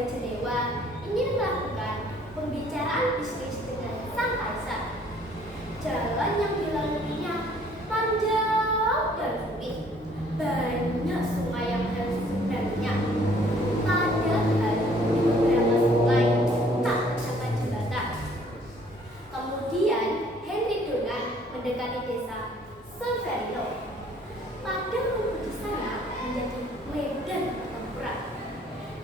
Warga Jenewa ingin melakukan pembicaraan bisnis dengan sang kaisar. Jalan yang dilaluinya panjang dan rumit. Banyak sungai yang harus diseberanginya. Padahal di beberapa sungai tak terdapat jembatan. Kemudian Henry Dunant mendekati desa Solferino. Padang rumput di sana menjadi medan pertempuran.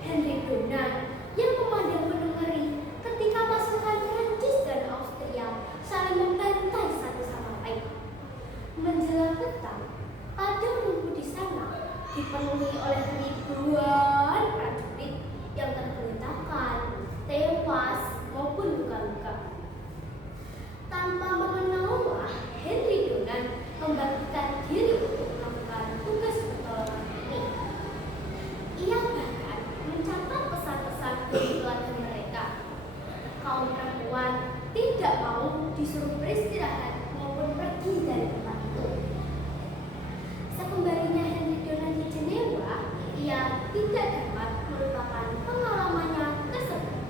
Henry Dunant yang memandang penuh ngeri ketika pasukan Prancis dan Austria saling membantai satu sama lain. Menjelang petang, padang rumput di sana dipenuhi oleh ribuan prajurit yang tergeletakkan, tewas maupun luka-luka. Tanpa mengenal Henry Dunant membagikan diri untuk melakukan tugas pertolongan ini. Ia bahkan mencatat pesan-pesan kebutuhan dari mereka. Kaum perempuan tidak mau disuruh beristirahat maupun pergi dari tempat itu. Sekembalinya Henry Dunant di Jenewa, ia tidak dapat melupakan pengalamannya tersebut.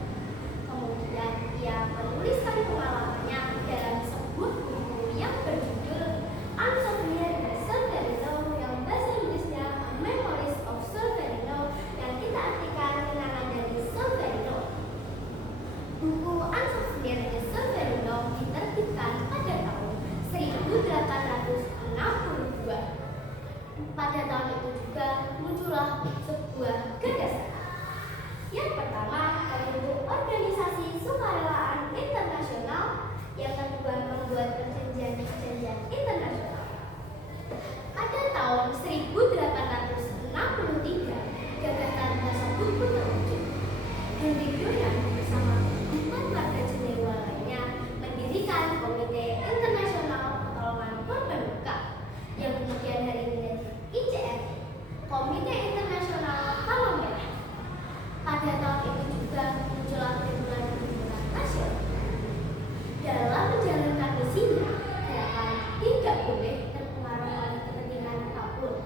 Kemudian ia menuliskan pengalamannya dalam sebuah buku yang berjudul Un Souvenir de Solferino, yang bahasa Inggrisnya Memories of Solferino, yang kita artikan kenangan dari Solferino. Buku Un Souvenir de Solferino diterbitkan pada tahun 1862. Pada tahun itu juga muncullah sebuah gagasan. Yang pertama, membentuk organisasi sukarelawan internasional. Yang kedua, membuat perjanjian-perjanjian internasional. Pada tahun 1863, gagasan tersebut pun terwujud. Henry Dunant bersama 4 warga Jenewa lainnya mendirikan Komite Internasional Pertolongan Korban Luka, yang kemudian hari ini menjadi ICRC, Komite Internasional Palang Merah. Pada tahun itu juga muncullah perhimpunan nasional. Dalam menjalankan misinya, gerakan tidak boleh terpengaruh oleh kepentingan apapun.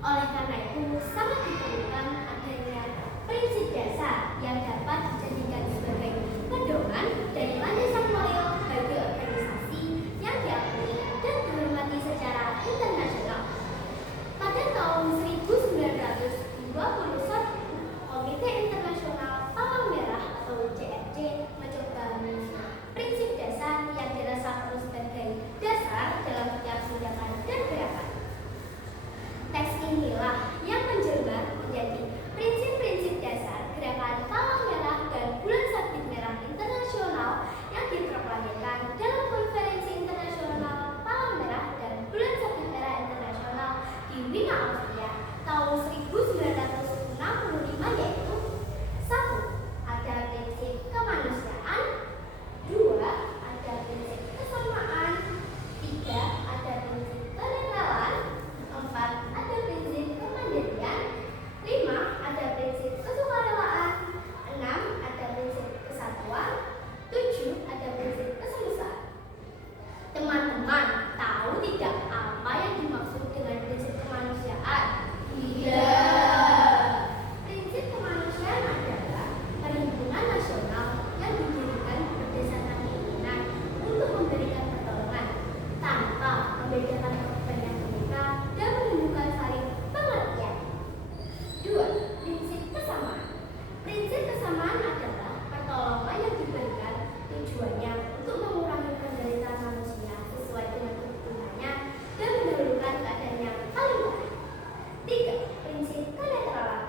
Oleh karena itu, sangat diperlukan adanya prinsip dasar yang dapat dijadikan sebagai pedoman dan landasan moral bagi organisasi yang diakui dan dihormati secara internasional. Pada tahun 1921, Komite Internasional Palang Merah atau ICRC mencoba prinsip dasar yang dirasa perlu sebagai dasar dalam setiap tindakan dan gerakan. Teks inilah yang menjelma menjadi prinsip-prinsip dasar gerakan Palang Merah dan Bulan Sabit Merah Internasional yang diproklamirkan dalam Konferensi Internasional Palang Merah dan Bulan Sabit Merah Internasional di Wina, Austria tahun 1965, yaitu: 1. Ada prinsip kemanusiaan. 2. Ada prinsip kesamaan. 3. Ada prinsip kenetralan. 4. Ada prinsip kemandirian. 5. Ada prinsip kesukarelaan. 6. Ada prinsip kesatuan. 7. Ada prinsip keseluruhan. Teman-teman tahu tidak apa yang dimaksud dengan prinsip kemanusiaan? Tidak. Prinsip kemanusiaan adalah perhimpunan nasional yang didirikan berdasarkan keinginan untuk memberikan pertolongan tanpa membedakan kepentingan mereka dan menunjukkan saling pengertian. 2. Prinsip kesamaan. Prinsip kesamaan adalah pertolongan yang diberikan tujuannya untuk mengurangi penderitaan manusia sesuai dengan kebutuhannya dan mendahulukan keadaan yang paling baik. 3. Prinsip kenetralan.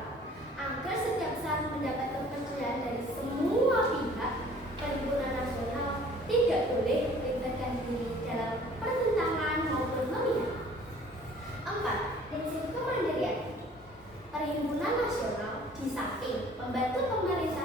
Agar setiap saat mendapat kepercayaan dari semua pihak, perhimpunan nasional tidak boleh melibatkan diri dalam pertentangan maupun memihak. 4. Prinsip kemandirian. Perhimpunan nasional di samping membantu pemerintah